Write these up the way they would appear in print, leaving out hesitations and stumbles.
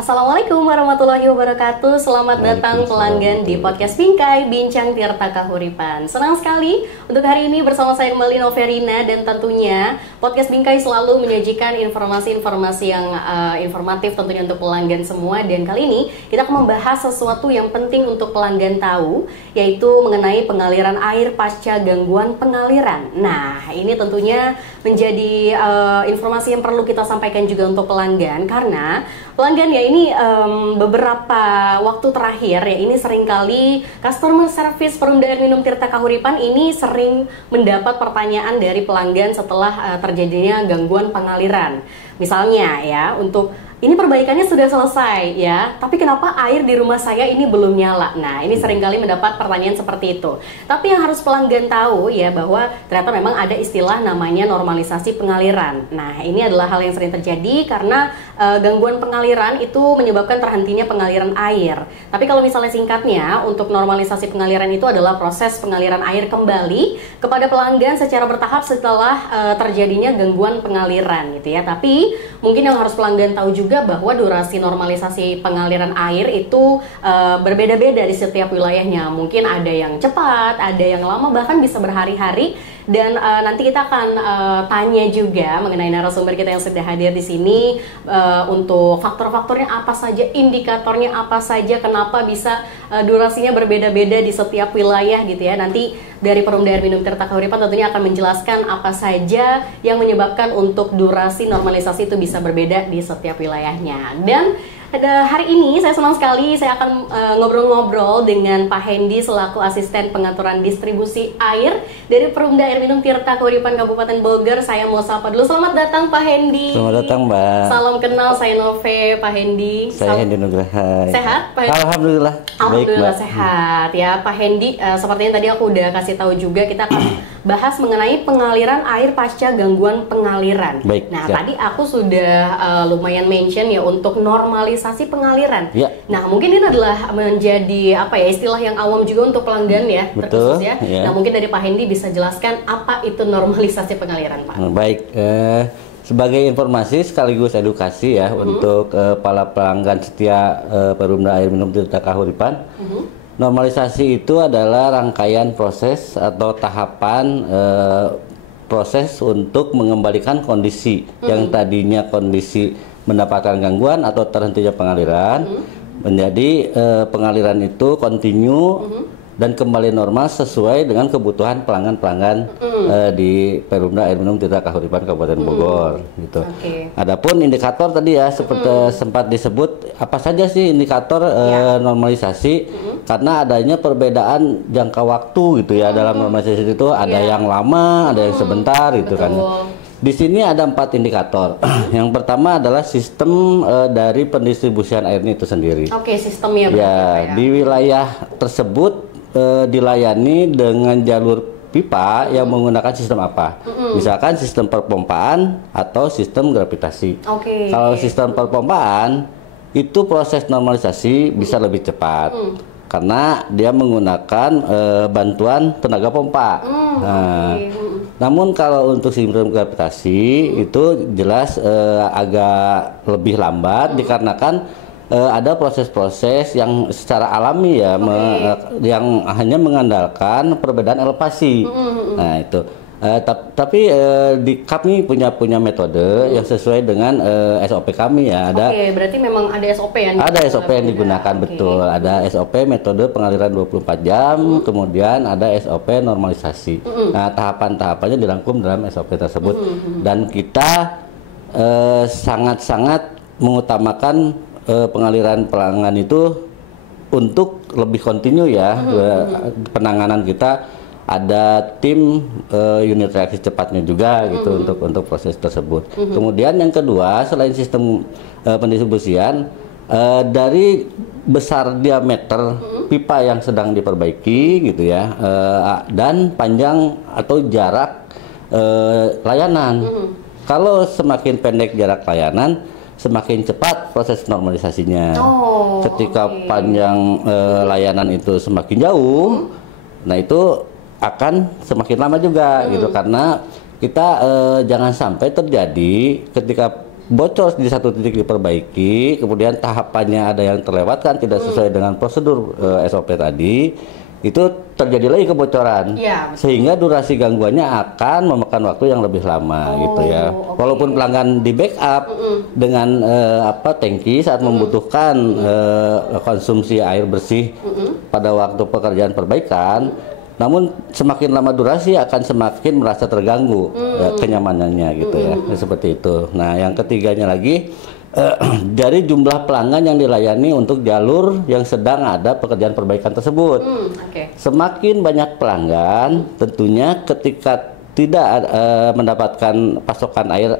Assalamualaikum warahmatullahi wabarakatuh. Selamat datang pelanggan di podcast Bingkai Bincang Tirta Kahuripan. Senang sekali untuk hari ini bersama saya kembali Noverina, dan tentunya podcast Bingkai selalu menyajikan informasi-informasi yang informatif tentunya untuk pelanggan semua. Dan kali ini kita akan membahas sesuatu yang penting untuk pelanggan tahu, yaitu mengenai pengaliran air pasca gangguan pengaliran. Nah, ini tentunya menjadi informasi yang perlu kita sampaikan juga untuk pelanggan, karena pelanggan ya ini beberapa waktu terakhir ya ini seringkali customer service Perumda Air Minum Tirta Kahuripan ini sering mendapat pertanyaan dari pelanggan setelah terjadinya gangguan pengaliran. Misalnya ya, untuk ini perbaikannya sudah selesai ya, tapi kenapa air di rumah saya ini belum nyala? Nah, ini seringkali mendapat pertanyaan seperti itu. Tapi yang harus pelanggan tahu ya, bahwa ternyata memang ada istilah namanya normalisasi pengaliran. Nah, ini adalah hal yang sering terjadi karena gangguan pengaliran itu menyebabkan terhentinya pengaliran air. Tapi kalau misalnya singkatnya, untuk normalisasi pengaliran itu adalah proses pengaliran air kembali kepada pelanggan secara bertahap setelah terjadinya gangguan pengaliran gitu ya. Tapi mungkin yang harus pelanggan tahu juga bahwa durasi normalisasi pengaliran air itu berbeda-beda di setiap wilayahnya. Mungkin ada yang cepat, ada yang lama, bahkan bisa berhari-hari. Dan nanti kita akan tanya juga mengenai narasumber kita yang sudah hadir di sini untuk faktor-faktornya apa saja, indikatornya apa saja, kenapa bisa durasinya berbeda-beda di setiap wilayah gitu ya. Nanti dari Perumda Air Minum Tirta Kahuripan tentunya akan menjelaskan apa saja yang menyebabkan untuk durasi normalisasi itu bisa berbeda di setiap wilayahnya. Dan hari ini saya senang sekali, saya akan ngobrol-ngobrol dengan Pak Hendy selaku asisten pengaturan distribusi air dari Perumda Air Minum Tirta Kahuripan Kabupaten Bogor. Saya mau sapa dulu. Selamat datang Pak Hendy. Selamat datang Mbak. Salam kenal, saya Nove, Pak Hendy. Saya Hendy Nugraha. Sehat Pak Hendy? Alhamdulillah. Alhamdulillah baik, sehat ya Pak Hendy. Sepertinya tadi aku udah kasih tahu juga, kita akan bahas mengenai pengaliran air pasca gangguan pengaliran. Baik, nah siap. tadi aku sudah lumayan mention ya untuk normalisasi pengaliran. Ya. Nah, mungkin ini adalah menjadi apa ya, istilah yang awam juga untuk pelanggan ya, Betul, terkhusus ya. ya. Nah, mungkin dari Pak Hendy bisa jelaskan apa itu normalisasi pengaliran, Pak. Baik, sebagai informasi sekaligus edukasi ya untuk para pelanggan setia Perumda Air Minum Tirta Kahuripan. Normalisasi itu adalah rangkaian proses atau tahapan proses untuk mengembalikan kondisi yang tadinya kondisi mendapatkan gangguan atau terhentinya pengaliran menjadi pengaliran itu kontinu dan kembali normal sesuai dengan kebutuhan pelanggan-pelanggan di Perumda Air Minum Tirta Kahuripan Kabupaten Bogor gitu. Adapun indikator tadi ya seperti sempat disebut, apa saja sih indikator normalisasi, karena adanya perbedaan jangka waktu gitu ya dalam normalisasi itu, ada yang lama, ada yang sebentar gitu kan. Di sini ada 4 indikator. Yang pertama adalah sistem dari pendistribusian airnya itu sendiri. Oke, sistemnya berarti ya, ya. di wilayah tersebut dilayani dengan jalur pipa yang menggunakan sistem apa? Misalkan sistem perpompaan atau sistem gravitasi. Kalau sistem perpompaan itu proses normalisasi bisa lebih cepat karena dia menggunakan bantuan tenaga pompa. Namun kalau untuk sistem gravitasi itu jelas agak lebih lambat dikarenakan ada proses-proses yang secara alami ya, yang hanya mengandalkan perbedaan elevasi. Nah itu. Tapi di kami punya metode yang sesuai dengan SOP kami ya. Berarti memang ada SOP yang ada SOP yang digunakan, betul. Ada SOP metode pengaliran 24 jam, kemudian ada SOP normalisasi. Nah, tahapan-tahapannya dirangkum dalam SOP tersebut. Dan kita sangat-sangat mengutamakan pengaliran pelanggan itu untuk lebih kontinu ya. Penanganan kita ada tim unit reaksi cepatnya juga gitu untuk proses tersebut. Kemudian yang kedua, selain sistem pendistribusian, dari besar diameter pipa yang sedang diperbaiki gitu ya, dan panjang atau jarak layanan. Kalau semakin pendek jarak layanan, semakin cepat proses normalisasinya. Ketika panjang layanan itu semakin jauh, nah itu akan semakin lama juga gitu, karena kita jangan sampai terjadi ketika bocor di satu titik diperbaiki, kemudian tahapannya ada yang terlewatkan tidak sesuai dengan prosedur SOP tadi, itu terjadi lagi kebocoran, sehingga durasi gangguannya akan memakan waktu yang lebih lama gitu ya. Walaupun pelanggan di backup dengan tangki saat membutuhkan konsumsi air bersih pada waktu pekerjaan perbaikan, namun semakin lama durasi akan semakin merasa terganggu kenyamanannya gitu ya, seperti itu. Nah, yang ketiganya lagi dari jumlah pelanggan yang dilayani untuk jalur yang sedang ada pekerjaan perbaikan tersebut. Semakin banyak pelanggan, tentunya ketika tidak mendapatkan pasokan air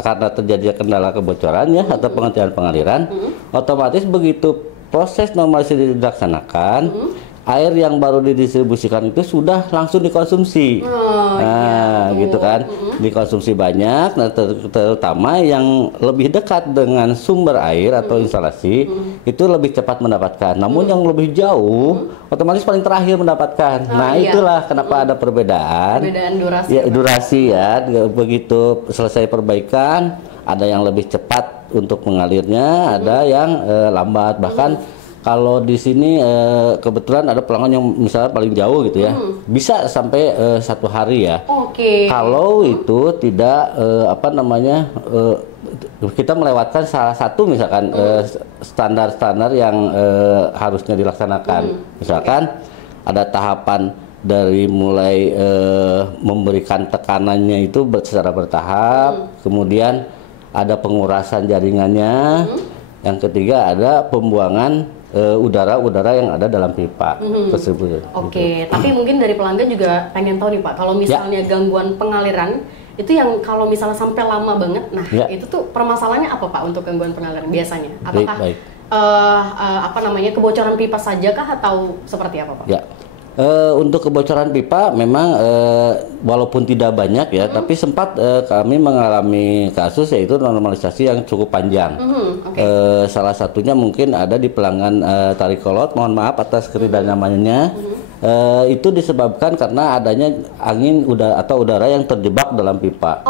karena terjadi kendala kebocoran ya atau penghentian pengaliran, otomatis begitu proses normalisasi dilaksanakan, air yang baru didistribusikan itu sudah langsung dikonsumsi. Gitu kan, dikonsumsi banyak. Nah, terutama yang lebih dekat dengan sumber air atau instalasi itu lebih cepat mendapatkan. Namun yang lebih jauh otomatis paling terakhir mendapatkan. Itulah kenapa ada perbedaan durasi ya. Begitu selesai perbaikan, ada yang lebih cepat untuk mengalirnya, ada yang lambat. Bahkan kalau di sini kebetulan ada pelanggan yang misalnya paling jauh gitu ya, bisa sampai 1 hari ya. Kalau itu tidak kita melewatkan salah satu misalkan standar-standar yang harusnya dilaksanakan. Misalkan ada tahapan dari mulai memberikan tekanannya itu secara bertahap, kemudian ada pengurasan jaringannya, yang ketiga ada pembuangan udara-udara yang ada dalam pipa tersebut. Tapi mungkin dari pelanggan juga pengen tahu nih Pak, kalau misalnya gangguan pengaliran itu yang kalau misalnya sampai lama banget, itu tuh permasalahannya apa Pak untuk gangguan pengaliran biasanya? Apakah kebocoran pipa saja kah atau seperti apa Pak? Untuk kebocoran pipa memang walaupun tidak banyak ya, tapi sempat kami mengalami kasus yaitu normalisasi yang cukup panjang. Salah satunya mungkin ada di pelanggan Tarikolot, mohon maaf atas ketidaknyamanannya. Itu disebabkan karena adanya angin atau udara yang terjebak dalam pipa.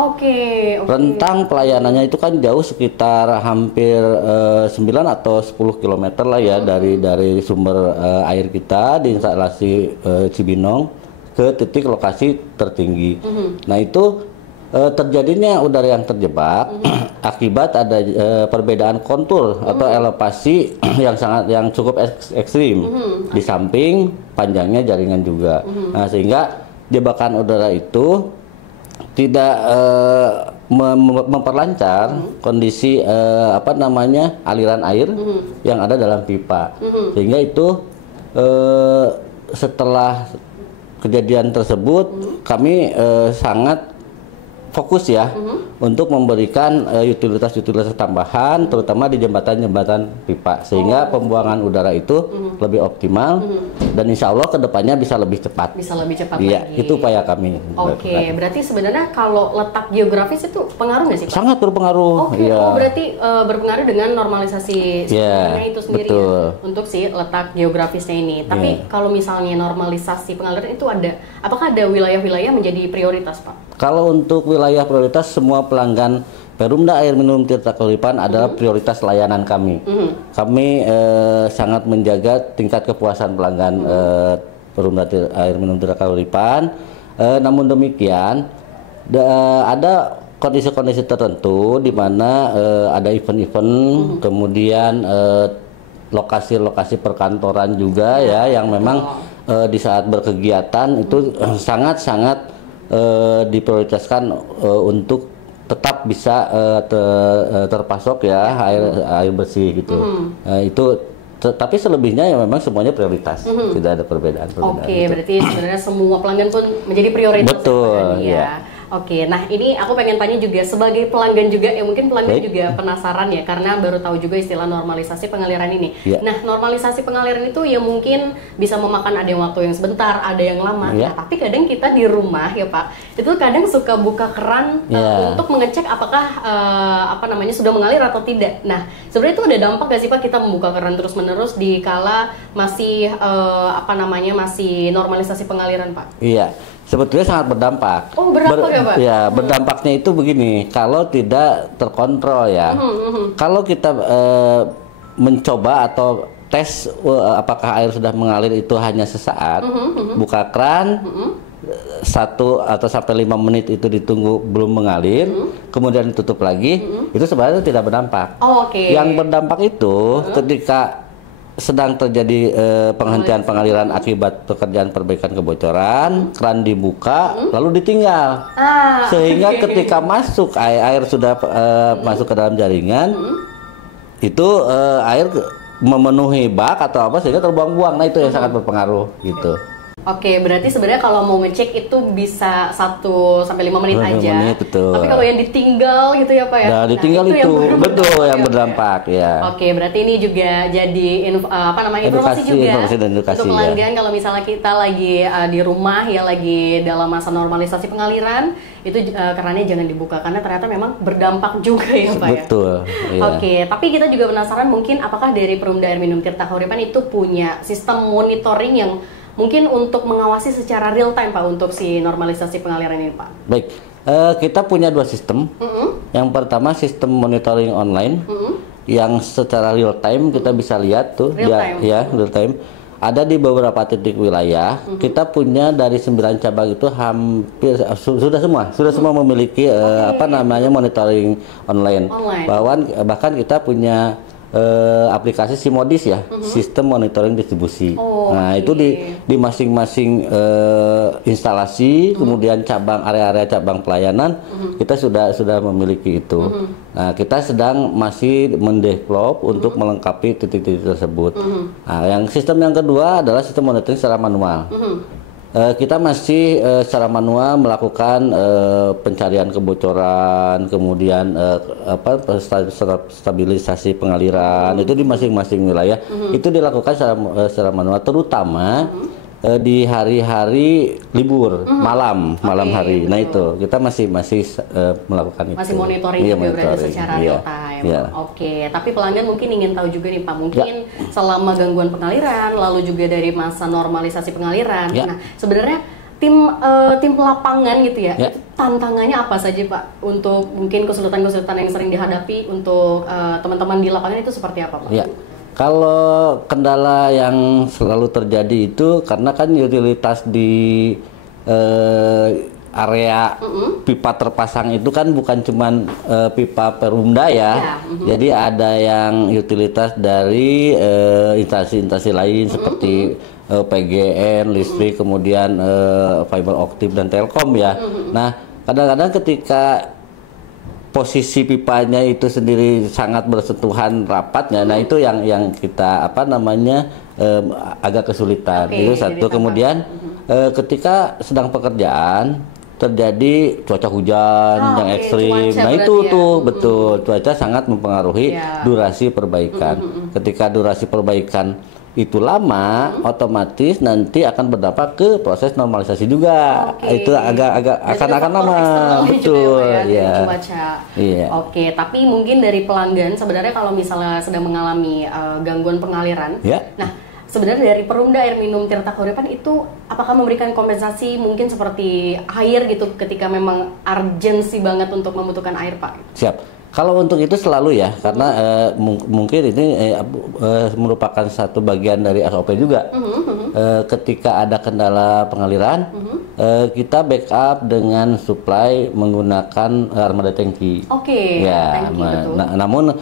Rentang pelayanannya itu kan jauh, sekitar hampir 9 atau 10 km lah ya dari sumber air kita di instalasi Cibinong ke titik lokasi tertinggi. Nah, itu terjadinya udara yang terjebak akibat ada perbedaan kontur atau elevasi yang cukup ekstrim di samping panjangnya jaringan juga. Nah, sehingga jebakan udara itu tidak memperlancar kondisi aliran air yang ada dalam pipa, sehingga itu setelah kejadian tersebut kami sangat fokus ya untuk memberikan utilitas tambahan, terutama di jembatan-jembatan pipa, sehingga pembuangan udara itu lebih optimal dan insya Allah kedepannya bisa lebih cepat. Iya, lagi. Itu upaya kami. Berarti sebenarnya kalau letak geografis itu pengaruh nggak sih Pak? Sangat berpengaruh. Berarti berpengaruh dengan normalisasi sungai itu sendiri ya, untuk si letak geografisnya ini. Tapi kalau misalnya normalisasi pengaliran itu apakah ada wilayah-wilayah menjadi prioritas Pak? Kalau untuk wilayah prioritas, semua pelanggan Perumda Air Minum Tirta Kahuripan adalah prioritas layanan kami. Kami sangat menjaga tingkat kepuasan pelanggan Perumda Air Minum Tirta Kahuripan. Namun demikian, ada kondisi-kondisi tertentu di mana ada event-event, kemudian lokasi-lokasi perkantoran juga ya, yang memang di saat berkegiatan itu sangat-sangat diprioritaskan untuk tetap bisa terpasok ya air bersih gitu. Tapi selebihnya ya memang semuanya prioritas, tidak ada perbedaan. Berarti sebenarnya semua pelanggan pun menjadi prioritas. Betul ya. Nah ini aku pengen tanya juga sebagai pelanggan juga, ya mungkin pelanggan juga penasaran ya, karena baru tahu juga istilah normalisasi pengaliran ini. Nah, normalisasi pengaliran itu ya mungkin bisa memakan, ada yang waktu yang sebentar, ada yang lama. Nah, tapi kadang kita di rumah ya Pak, itu kadang suka buka keran untuk mengecek apakah sudah mengalir atau tidak. Nah, sebenarnya itu ada dampak gak sih Pak kita membuka keran terus-menerus di kala masih masih normalisasi pengaliran Pak? Iya. sebetulnya sangat berdampak. Oh, berdampak ya, Pak? Ya, berdampaknya itu begini, kalau tidak terkontrol ya. Kalau kita mencoba atau tes apakah air sudah mengalir itu hanya sesaat, buka kran, 1 atau sampai 5 menit itu ditunggu belum mengalir, kemudian ditutup lagi, itu sebenarnya tidak berdampak. Oh, oke. Yang berdampak itu ketika sedang terjadi penghentian pengaliran akibat pekerjaan perbaikan kebocoran, kran dibuka lalu ditinggal, sehingga ketika masuk air sudah masuk ke dalam jaringan, itu air memenuhi bak atau apa sehingga terbuang-buang. Nah, itu yang sangat berpengaruh gitu. Oke, berarti sebenarnya kalau mau ngecek itu bisa 1 sampai 5 menit 5 aja. menit, betul. Tapi kalau yang ditinggal gitu ya, Pak ya. Nah, ditinggal itu betul yang berdampak ya. Oke, berarti ini juga jadi informasi juga informasi dan edukasi, untuk pelanggan kalau misalnya kita lagi di rumah ya, lagi dalam masa normalisasi pengaliran, itu kerannya jangan dibuka karena ternyata memang berdampak juga ya, Pak ya. Betul. Iya. Oke, tapi kita juga penasaran mungkin apakah dari Perumda Air Minum Tirta Kahuripan itu punya sistem monitoring yang mungkin untuk mengawasi secara real time, Pak, untuk si normalisasi pengaliran ini, Pak. Baik, kita punya 2 sistem. Yang pertama sistem monitoring online, yang secara real time kita bisa lihat tuh, real time. Ada di beberapa titik wilayah. Kita punya dari 9 cabang itu hampir sudah semua memiliki monitoring online. Bahkan kita punya aplikasi Simodis ya, sistem monitoring distribusi. Nah, itu di masing-masing instalasi, kemudian area-area cabang pelayanan, kita sudah memiliki itu. Nah, kita sedang masih mendevelop untuk melengkapi titik-titik tersebut. Nah, sistem yang kedua adalah sistem monitoring secara manual. Kita masih secara manual melakukan pencarian kebocoran, kemudian stabilisasi pengaliran, itu di masing-masing wilayah. Itu dilakukan secara manual, terutama di hari-hari libur, malam hari. Nah, itu kita masih melakukan itu. Masih monitoring juga berarti secara real time. Oke, tapi pelanggan mungkin ingin tahu juga nih, Pak, mungkin selama gangguan pengaliran, lalu juga dari masa normalisasi pengaliran. Nah, sebenarnya tim lapangan gitu ya, itu tantangannya apa saja, Pak, untuk mungkin kesulitan-kesulitan yang sering dihadapi untuk teman-teman di lapangan itu seperti apa, Pak? Kalau kendala yang selalu terjadi itu karena kan utilitas di area pipa terpasang itu kan bukan cuman pipa Perumda ya. Jadi ada yang utilitas dari instansi-instansi lain seperti PGN, listrik, kemudian fiber optik dan Telkom ya. Nah, kadang-kadang ketika posisi pipanya itu sendiri sangat bersentuhan rapatnya, nah itu yang kita agak kesulitan. Itu satu. Kemudian ketika sedang pekerjaan terjadi cuaca hujan yang ekstrim, nah itu betul, cuaca sangat mempengaruhi durasi perbaikan. Ketika durasi perbaikan itu lama, otomatis nanti akan berdampak ke proses normalisasi juga. Itu akan lama, betul ya. Oke, tapi mungkin dari pelanggan sebenarnya kalau misalnya sedang mengalami gangguan pengaliran, nah sebenarnya dari Perumda Air Minum Tirta Kahuripan itu apakah memberikan kompensasi mungkin seperti air gitu ketika memang urgensi banget untuk membutuhkan air, Pak? Siap. Kalau untuk itu selalu ya, karena mungkin ini merupakan satu bagian dari SOP juga. Ketika ada kendala pengaliran, kita backup dengan supply menggunakan armada tangki. Tangki, betul. Namun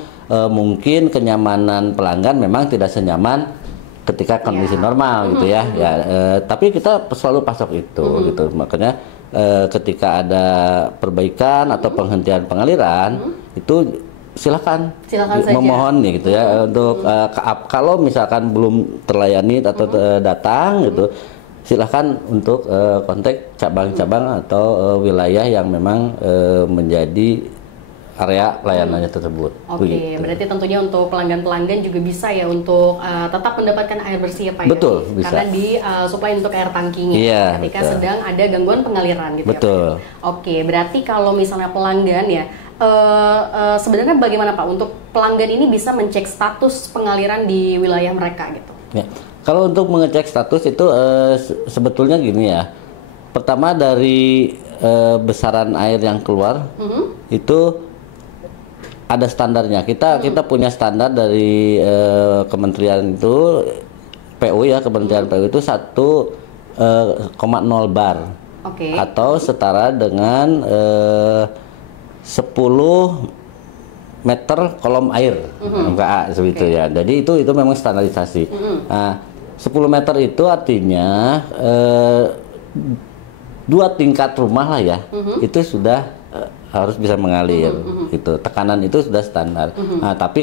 mungkin kenyamanan pelanggan memang tidak senyaman ketika kondisi normal gitu ya. Tapi kita selalu pasok itu gitu. Makanya ketika ada perbaikan atau penghentian pengaliran itu silakan memohon nih gitu ya untuk kalau misalkan belum terlayani atau datang gitu, silakan untuk kontak cabang-cabang atau wilayah yang memang menjadi area layanannya tersebut. Berarti tentunya untuk pelanggan-pelanggan juga bisa ya untuk tetap mendapatkan air bersih ya, Pak. Betul, bisa. Karena disuplai untuk air tangkinya ketika sedang ada gangguan pengaliran gitu ya, Pak. Berarti kalau misalnya pelanggan ya sebenarnya bagaimana, Pak, untuk pelanggan ini bisa mencek status pengaliran di wilayah mereka gitu? Kalau untuk mengecek status itu sebetulnya gini ya. pertama dari besaran air yang keluar itu ada standarnya. Kita punya standar dari kementerian itu PU ya, Kementerian PU itu 1,0 bar. Atau setara dengan 10 meter kolom air MKA seperti itu ya. Jadi itu memang standarisasi. Nah, 10 meter itu artinya 2 tingkat rumah lah ya, itu sudah harus bisa mengalir. Gitu. Tekanan itu sudah standar. Nah, tapi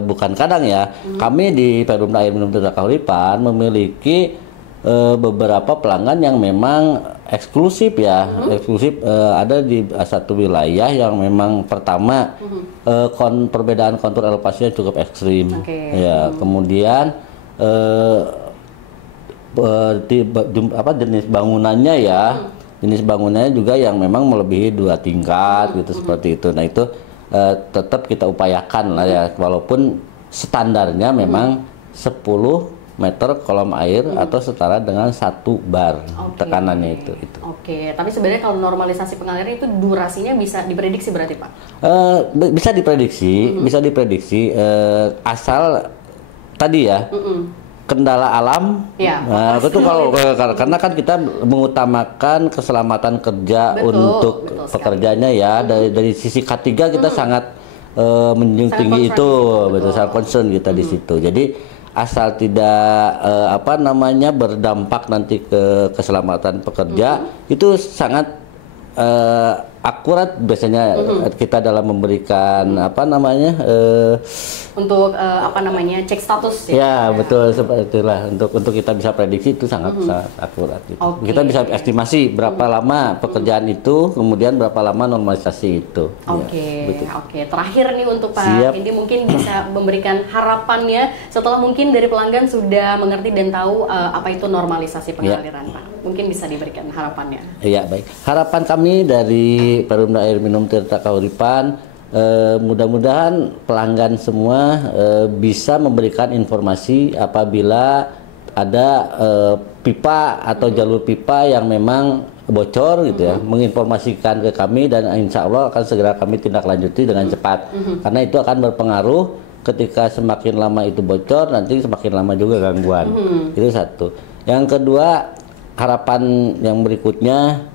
bukan kadang ya, kami di Perumda Air Minum Tirta Kahuripan memiliki beberapa pelanggan yang memang eksklusif ya, eksklusif. Ada di satu wilayah yang memang pertama perbedaan kontur elevasinya cukup ekstrim. Ya, kemudian jenis bangunannya ya, jenis bangunannya juga yang memang melebihi 2 tingkat gitu, seperti itu. Nah itu tetap kita upayakan lah ya, walaupun standarnya memang 10 meter kolom air atau setara dengan 1 bar tekanannya itu. Tapi sebenarnya kalau normalisasi pengaliran itu durasinya bisa diprediksi berarti Pak? Bisa diprediksi, asal tadi ya kendala alam. Nah, itu karena kan kita mengutamakan keselamatan kerja untuk pekerjanya ya. Dari sisi K3 kita sangat menjunjung tinggi itu, sangat concern kita di situ. Jadi asal tidak berdampak nanti ke keselamatan pekerja, itu sangat akurat biasanya kita dalam memberikan untuk cek status ya. Betul, seperti itulah, untuk kita bisa prediksi itu sangat akurat gitu. Kita bisa estimasi berapa lama pekerjaan itu, kemudian berapa lama normalisasi itu. Terakhir nih untuk Pak Indi, mungkin bisa memberikan harapannya setelah mungkin dari pelanggan sudah mengerti dan tahu apa itu normalisasi pengaliran Pak. Mungkin bisa diberikan harapannya. Iya, baik. Harapan kami dari Perumda Air Minum Tirta Kahuripan, mudah-mudahan pelanggan semua bisa memberikan informasi apabila ada pipa atau jalur pipa yang memang bocor gitu ya, menginformasikan ke kami, dan insya Allah akan segera kami tindak lanjuti dengan cepat. Karena itu akan berpengaruh, ketika semakin lama itu bocor, nanti semakin lama juga gangguan. Itu satu. Yang kedua, harapan yang berikutnya,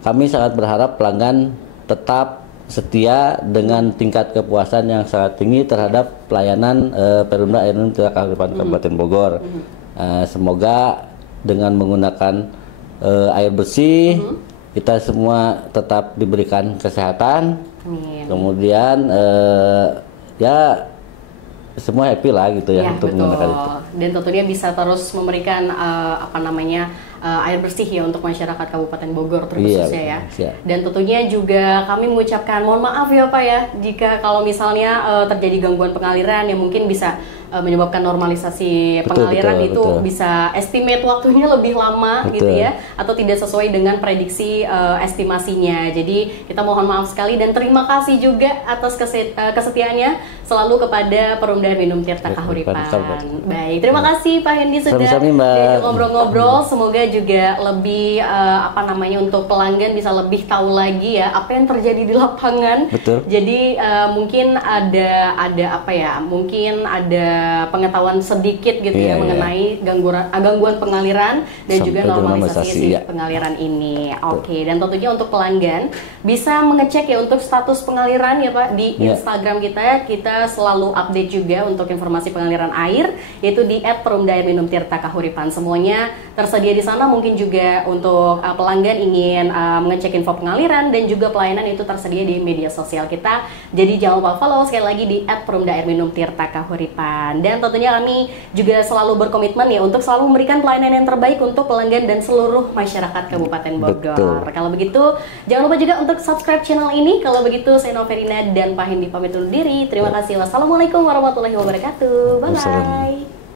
kami sangat berharap pelanggan tetap setia dengan tingkat kepuasan yang sangat tinggi terhadap pelayanan Perumda Air Minum Tirta Kahuripan Kabupaten Bogor. Semoga dengan menggunakan air bersih, kita semua tetap diberikan kesehatan. Kemudian ya semua happy lah gitu ya, untuk menggunakan itu. Dan tentunya bisa terus memberikan air bersih ya untuk masyarakat Kabupaten Bogor terkhususnya ya. Dan tentunya juga kami mengucapkan mohon maaf ya Pak ya, jika kalau misalnya terjadi gangguan pengaliran yang mungkin bisa menyebabkan normalisasi pengaliran itu bisa estimate waktunya lebih lama gitu ya, atau tidak sesuai dengan prediksi estimasinya. Jadi kita mohon maaf sekali dan terima kasih juga atas kesetiaannya selalu kepada Perumda Minum Tirta Kahuripan. Baik, terima kasih Pak Hendy sudah ngobrol-ngobrol. Semoga juga lebih untuk pelanggan bisa lebih tahu lagi ya apa yang terjadi di lapangan. Jadi mungkin mungkin ada pengetahuan sedikit gitu mengenai gangguan pengaliran dan juga normalisasi pengaliran ini. Dan tentunya untuk pelanggan bisa mengecek ya untuk status pengaliran ya Pak di Instagram kita selalu update juga untuk informasi pengaliran air, yaitu di @perumda_air_minum_tirta kahuripan. Semuanya tersedia di sana. Mungkin juga untuk pelanggan ingin mengecek info pengaliran dan juga pelayanan itu tersedia di media sosial kita. Jadi jangan lupa follow sekali lagi di @perumda_air_minum_tirta kahuripan. Dan tentunya kami juga selalu berkomitmen ya untuk selalu memberikan pelayanan yang terbaik untuk pelanggan dan seluruh masyarakat Kabupaten Bogor. Kalau begitu jangan lupa juga untuk subscribe channel ini. Kalau begitu saya Noverina dan Pak Hendy pamit undur diri. Terima kasih. Wassalamualaikum warahmatullahi wabarakatuh. Bye bye.